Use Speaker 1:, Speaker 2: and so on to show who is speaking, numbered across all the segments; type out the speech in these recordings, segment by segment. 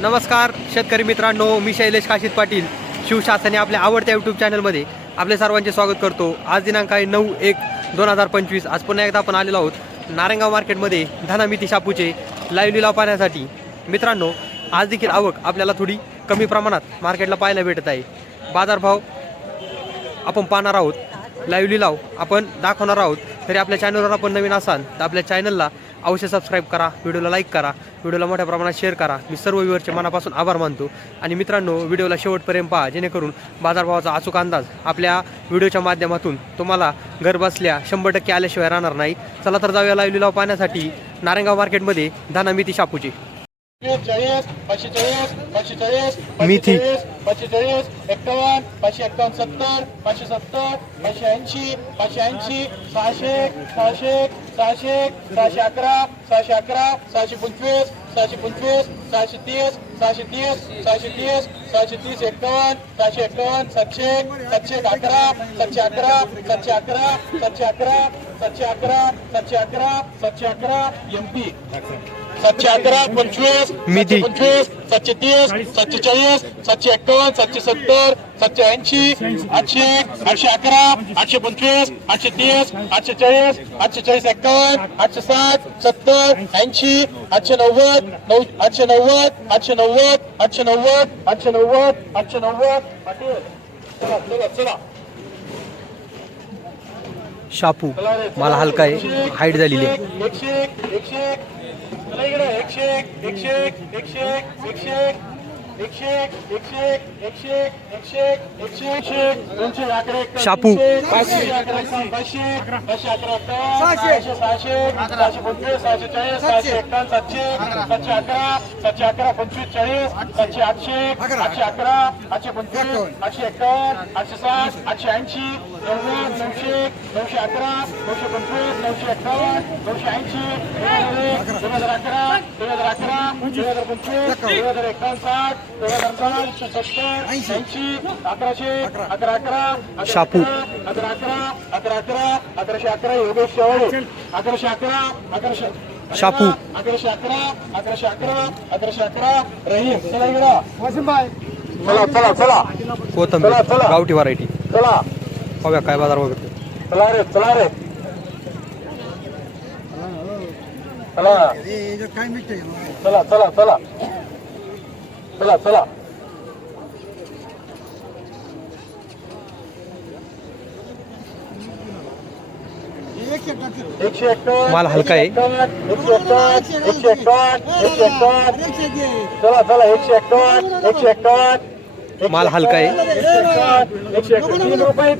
Speaker 1: नमस्कार शेतकरी मित्रांनो मी शैलेश काशीत पाटील. शिवशासने आपल्या आवडत्या यूट्यूब चॅनलमध्ये आपले सर्वांचे स्वागत करतो. आज दिनांक आहे नऊ एक दोन हजार पंचवीस. आज पुन्हा एकदा आपण आलेलो आहोत नारायणगाव मार्केटमध्ये धनामिती शापूचे लाईव्ह लिलाव पाहण्यासाठी. मित्रांनो आज देखील आवक आपल्याला थोडी कमी प्रमाणात मार्केटला पाहायला भेटत आहे. बाजारभाव आपण पाहणार आहोत. लाईव्ह लिलाव आपण दाखवणार आहोत. तरी आपल्या चॅनलवर आपण नवीन असाल तर आपल्या चॅनलला अवश्य सबस्क्राईब करा व्हिडिओला लाईक करा व्हिडिओला मोठ्या प्रमाणात शेअर करा. मी सर्व व्ह्युअरचे मनापासून आभार मानतो. आणि मित्रांनो व्हिडिओला शेवटपर्यंत पहा जेणेकरून बाजारभावाचा अचूक अंदाज आपल्या व्हिडिओच्या माध्यमातून तुम्हाला घर बसल्या शंभर टक्के आल्याशिवाय राहणार नाही. चला तर जाऊया लाईव्ह लिलाव पाहण्यासाठी नारायणगाव मार्केटमध्ये धानामिती शापूची.
Speaker 2: चाळीस पाचशे चाळीस पाचशे चाळीस
Speaker 1: मेथी.
Speaker 2: पाचशे चाळीस एक्कावन्न पाचशे एक्कावन्न सत्तर पाचशे सत्तर पाचशे ऐंशी पाचशे ऐंशी सहाशे सहाशे सहाशे सहाशे अकरा सहाशे अकरा सहाशे पंचवीस सहाशे पंचवीस सहाशे तीस सहाशे तीस सहाशे तीस सहाशे तीस एक्कावन्न सहाशे एक्कावन्न सातशे सातशे अकरा सातशे अकरा सातशे अकरा सातशे अकरा सातशे अकरा सातशे अकरा सातशे अकरा एम पी सातशे अकरा पंचवीस
Speaker 1: मिती.
Speaker 2: पंचवीस सातशे तीस सातशे चाळीस सातशे एक्कावन्न सातशे सत्तर सातशे ऐंशी आठशे आठशे अकरा आठशे पंचवीस आठशे तीस आठशे चाळीस आठशे चाळीस एक्कावन्न आठशे साठ सत्तर ऐंशी आठशे नव्वद नऊ आठशे नव्वद आठशे नव्वद आठशे नव्वद आठशे नव्वद आठशे नव्वद. चला
Speaker 1: शापू मला हलका आहे. हाईट झालेली आहे.
Speaker 2: चला इकडे एकशे एक, एकशे एक, एकशे एक, एकशे एक. एकशे एक, एकशे एक, एकशे एक, एकशे एक, एकशे एक, एकशे एक, दोनशे अकरा
Speaker 1: शापू.
Speaker 2: पाचशे अकरा एक्कावन्न, पाचशे पाचशे अकरा एक्कावन्न, सहाशे. सहाशे सहाशे पंचवीस सहाशे चाळीस सहाशे एक्कावन्न सातशे सातशे अकरा सातशे अकरा पंचवीस चाळीस सातशे आठशे आठशे अकरा आठशे पंचवीस आठशे एक्कावन्न आठशे साठ आठशे ऐंशी नव्वद नऊशे नऊशे अकरा नऊशे पंचवीस नऊशे एक्कावन्न नऊशे ऐंशी दोन हजार अकरा दोन हजार अकरा दोन हजार पंचवीस दोन हजार एकावन्न. साठ दोन हजार साठ सत्तर ऐंशी अकराशे अकरा अकरा अकरा
Speaker 1: शापू.
Speaker 2: अकरा अकरा अकरा अकरा अकराशे अकरा योगेश शेवाळे. अकराशे अकरा अकराशे
Speaker 1: शापू.
Speaker 2: अकराशे अकरा अकराशे अकरा अकराशे अकरा रहीम. चला इकडं. चला चला चला.
Speaker 1: कोथंबीर
Speaker 2: चला, चला.
Speaker 1: गावठी व्हरायटी
Speaker 2: चला.
Speaker 1: पाहूया काय बाजार वगैरे
Speaker 2: चला रे चला रे चला चला चला चला चला चला एकशे एक्कावन्न
Speaker 1: माल हलका आहे.
Speaker 2: एकशे एक्कावन्न एकशे एक्कावन्न एकशे एक्कावन्न चला चला एकशे एक्कावन्न एकशे एक्कावन्न
Speaker 1: माल हलका आहे.
Speaker 2: एकशे एक्कावन्न एकशे एक्कावन्न तीन रुपये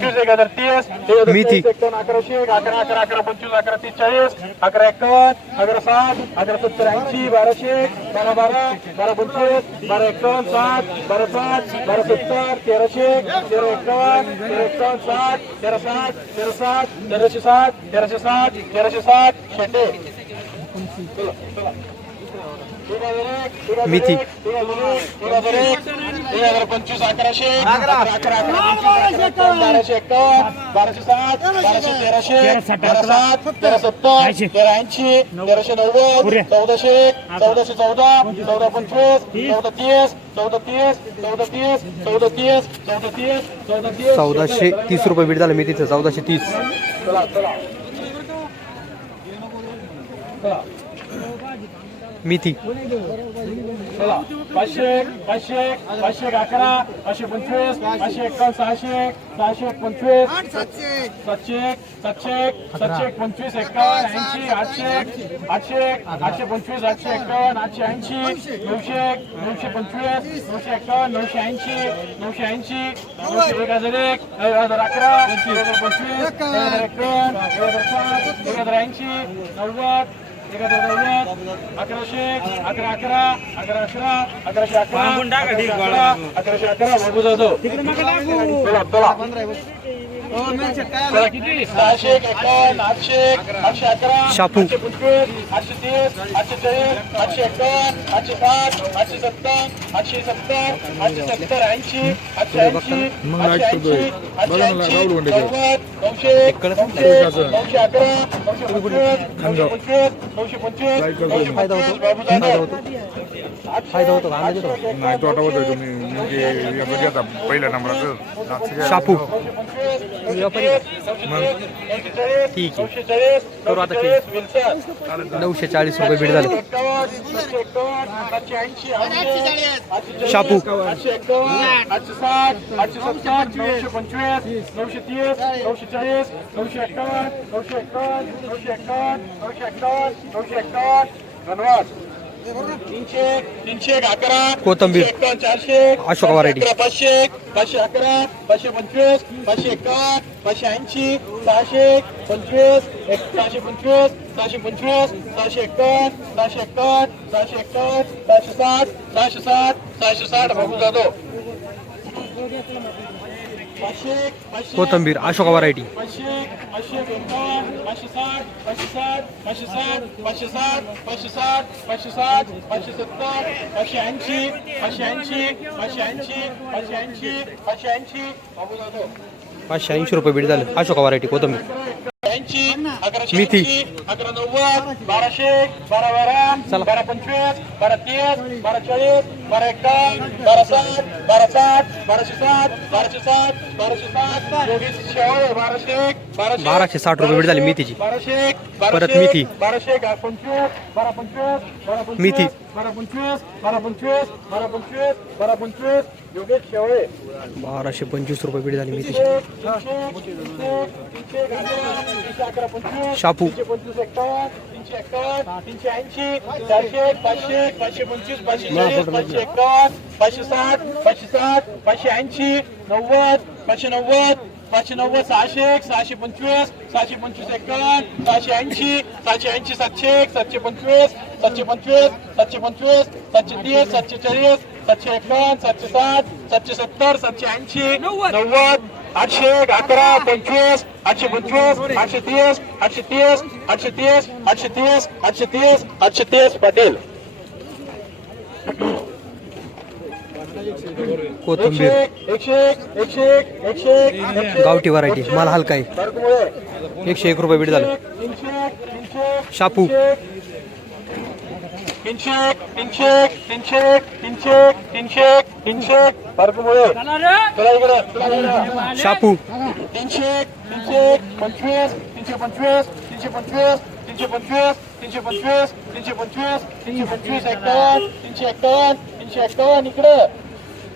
Speaker 2: तीस एक हजार तीस एक अकराशे एक, अकरा अकरा अकरा पंचवीस अकरा तीस चाळीस अकरा एक्कावन्न अकरा साठ अकरा सत्तर ऐंशी बाराशे बारा बारा बारा पंचवीस बारा एक्कावन्न सात बारा साठ बारा सत्तर तेराशे तेरा एक्कावन्न तेरा एक्कावन्न साठ तेरा सात तेरा साठ तेराशे सात तेराशे सात तेराशे सात शेटे
Speaker 1: मेथी.
Speaker 2: हजार पंचवीस अकराशे अकरा बाराशे एक्कावन्न बाराशे सात बाराशे तेराशे तेरा सात तेरा सत्तर तेरा ऐंशी तेराशे नव्वद चौदाशे चौदाशे चौदा चौदा पंचवीस चौदा तीस चौदा तीस चौदा तीस चौदा तीस चौदा तीस चौदा तीस
Speaker 1: चौदाशे तीस रुपये बीट झालं मेथीचं चौदाशे तीस
Speaker 2: चला चला
Speaker 1: मेथी.
Speaker 2: चला पाचशे एक, पाचशे एक, पाचशे एक अकरा पाचशे पंचवीस पाचशे एकावन्न सहाशे एक, सहाशे एक पंचवीस सातशे एक. सातशे एक सातशे एक पंचवीस एकावन्न ऐंशी आठशे एक आठशे एक आठशे पंचवीस आठशे एकावन्न आठशे ऐंशी नऊशे. एक नऊशे पंचवीस नऊशे एकावन्न नऊशे ऐंशी नऊशे ऐंशी नऊशे एक हजार एक एक हजार अकरा एक हजार पंचवीस एक हजार एकावन्न. एक हजार साठ एक हजार ऐंशी नव्वद अकराशे अकरा अकरा अकरा अकरा अकराशे अकरा अकराशे अकरा अकराशे अकरा बाबू जाधव सहाशे एक एकावन्न आठशे एक आठशे अकरा
Speaker 1: शापू.
Speaker 2: आठशे पंचवीस आठशे तीस आठशे चाळीस आठशे एकावन्न आठशे साठ आठशे सत्तर आठशे सत्तर आठशे सत्तर ऐंशी आठशे ऐंशी आठशे ऐंशी आठशे ऐंशी नव्वद नऊशे नऊशे नऊशे अकरा नऊशे पंचवीस नऊशे पंचवीस नऊशे पंचवीस नऊशे
Speaker 1: फायदा
Speaker 2: पंचवीस बाबू
Speaker 1: होतो. फायदा होतो का अंदाज होतो का?
Speaker 3: नाही तो आठवतोय तुम्ही म्हणजे यामध्ये आता पहिल्या नंबराचं नाशिक आहे.
Speaker 1: शापू
Speaker 2: तुम्ही
Speaker 1: व्यापारी
Speaker 2: का? मग
Speaker 1: ठीक आहे करू आता
Speaker 2: ठीक धन्यवाद तीनशे एक अकरा
Speaker 1: कोथिंबीर.
Speaker 2: चारशे
Speaker 1: अशोका.
Speaker 2: अकरा पाचशे पाचशे अकरा पाचशे पंचवीस पाचशे एकावन्न पाचशे ऐंशी सहाशे पंचवीस एक सहाशे पंचवीस सहाशे पंचवीस सहाशे एकावन्न सहाशे एकावन्न सहाशे एकावन्न सहाशे साठ सहाशे साठ सहाशे साठ बघू जातो
Speaker 1: कोथंबीर अशोका व्हरायटी.
Speaker 2: पाचशे ऐंशी
Speaker 1: रुपये बीट झालं. अशोका व्हरायटी कोथंबीर. मेथी.
Speaker 2: अकरा नव्वद बाराशे बारा बारा चला. बारा पंचवीस बारा तीस बारा चाळीस बारा एकावन्न बारा साठ बारा साठ बाराशे साठ बाराशे साठ बाराशे योगेश शेवाळे बाराशे बाराशे
Speaker 1: बाराशे साठ रुपये झाली मेथीची
Speaker 2: बाराशे
Speaker 1: परत मेथी.
Speaker 2: बाराशे पंचवीस बारा पंचवीस बारा पंचवीस
Speaker 1: मेथी.
Speaker 2: बारा पंचवीस बारा पंचवीस बारा पंचवीस बारा पंचवीस योगेश शेवाळे
Speaker 1: बाराशे पंचवीस रुपये बीट झाली मेथीची शापू.
Speaker 2: तीनशे पंचवीस एक्कावन्न तीनशे एक्कावन्न तीनशे ऐंशी चारशे पाचशे पाचशे पंचवीस पाचशे चाळीस पाचशे एक्कावन्न पाचशे साठ पाचशे साठ पाचशे ऐंशी नव्वद पाचशे नव्वद पाचशे नव्वद सहाशे एक सहाशे पंचवीस सहाशे पंचवीस एक्कावन्न सहाशे ऐंशी सहाशे ऐंशी सातशे एक सातशे पंचवीस सातशे पंचवीस सातशे पंचवीस सातशे तीस सातशे चाळीस सातशे एक्कावन्न सातशे साठ सातशे सत्तर सातशे ऐंशी नव्वद आठशे एक अकरा पंचवीस आठशे पंचवीस आठशे तीस आठशे तीस आठशे तीस आठशे तीस आठशे तीस आठशे तीस पाटील.
Speaker 1: कोथंबीर. गावठी व्हरायटी. माल हलका आहे. एकशे एक रुपये बीट झालं.
Speaker 2: तीनशे तीनशे
Speaker 1: शापू.
Speaker 2: तीनशे तीनशे तीनशे तीनशे तीनशे तीनशे बरकुळे चला इकडे चला इकडे
Speaker 1: शापू
Speaker 2: तीनशे तीनशे पंचवीस तीनशे पंचवीस तीनशे पंचवीस तीनशे पंचवीस तीनशे पंचवीस तीनशे पंचवीस तीनशे पंचवीस एक्कावन्न तीनशे एक्कावन्न तीनशे एक्कावन्न इकडं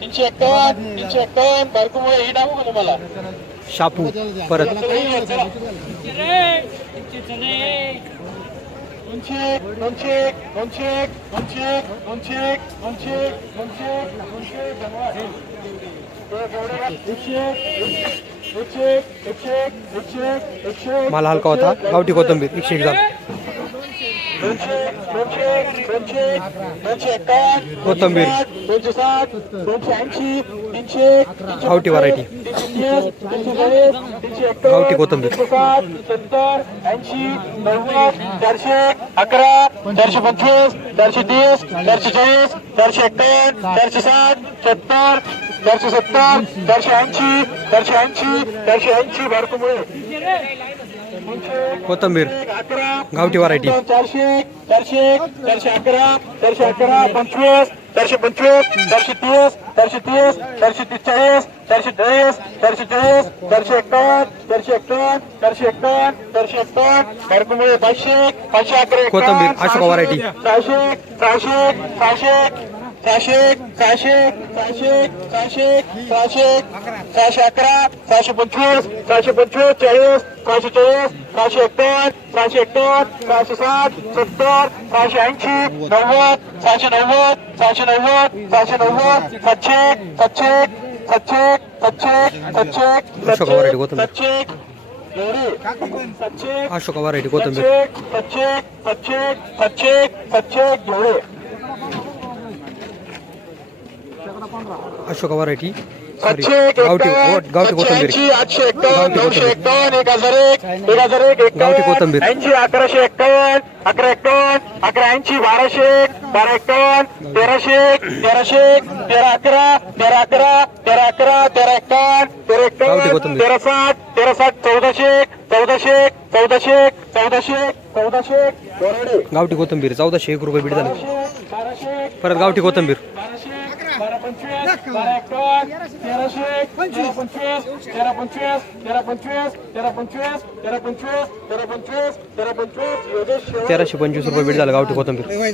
Speaker 2: तीनशे एक्कावन्न तीनशे एक्कावन्न बारकुमुळे हे दाखवू का तुम्हाला
Speaker 1: शापू परत
Speaker 2: हे. दोनशे दोनशे दोनशे दोनशे दोनशे दोनशे दोनशे दोनशे एकशे एकशे एकशे
Speaker 1: माल हलका होता. गावठी कोथंबीर एकशे एक झाला
Speaker 2: दोनशे दोनशे दोनशे दोनशे एकावन्न
Speaker 1: कोथंबीर
Speaker 2: दोनशे साठ दोनशे ऐंशी तीनशे तीनशे
Speaker 1: गावठी variety.
Speaker 2: तीनशे तीनशे
Speaker 1: गावठी
Speaker 2: तीनशे साठ सत्तर ऐंशी नव्वद चारशे अकरा चारशे पंचवीस चारशे तीस चारशे चाळीस चारशे एक्कावन्न चारशे साठ सत्तर चारशे सत्तर चारशे ऐंशी चारशे ऐंशी चारशे ऐंशी भारतामुळे
Speaker 1: कोथंबीर गावठी व्हरायटी
Speaker 2: चारशे चारशे चारशे अकरा चारशे अकरा पंचवीस चारशे पंचवीस चारशे तीस चारशे तीस चारशे तीस चाळीस चारशे चाळीस चारशे चाळीस चारशे एक्कावन्न चारशे एक्कावन्न चारशे एक्कावन्न चारशे एक्कावन्न बारकुमुळे पाचशे पाचशे अकरा
Speaker 1: कोथिंबीर, अशोका variety.
Speaker 2: सहाशे सहाशे सहाशे सहाशे सहाशे सहाशे सहाशे सहाशे सहाशे अकरा सहाशे पंचवीस सहाशे पंचवीस चाळीस सहाशे चाळीस सहाशे एक्कावन्न सहाशे एक्कावन्न सहाशे साठ सत्तर सहाशे ऐंशी नव्वद सहाशे नव्वद सहाशे नव्वद सहाशे नव्वद सातशे सातशे सातशे सातशे. सातशे एवढी सातशे
Speaker 1: अशोका व्हरायटी कोथंबीर.
Speaker 2: सातशे सातशे सातशे सातशे जेवढे
Speaker 1: अशोका व्हरायटी गावठी- कोथिंबीर.
Speaker 2: आठशे एकावन्न
Speaker 1: गावठी
Speaker 2: नऊशे एक हजार एक एक हजार एक
Speaker 1: गावठी कोथिंबीर.
Speaker 2: ऐंशी अकराशे एकावन्न अकरा एकावन्न अकरा ऐंशी बाराशे एक बारा एकावन्न तेराशे एक तेराशे एक तेरा अकरा तेरा अकरा तेरा अकरा तेरा एकावन्न तेरा
Speaker 1: कोथिंबीर.
Speaker 2: तेरा साठ तेरा साठ चौदाशे एक चौदाशे एक चौदाशे एक चौदाशे एक चौदाशे.
Speaker 1: गावठी कोथिंबीर चौदाशे एक रुपये बीट झालं परत गावठी कोथिंबीर
Speaker 2: पंचवीस बारा एकावन्न तेराशे तेरा पंचवीस तेरा पंचवीस तेरा पंचवीस तेरा पंचवीस तेरा पंचवीस तेरा पंचवीस तेरा पंचवीस.
Speaker 1: तेराशे पंचवीस रुपये बीट झालं गावठी कोथिंबीर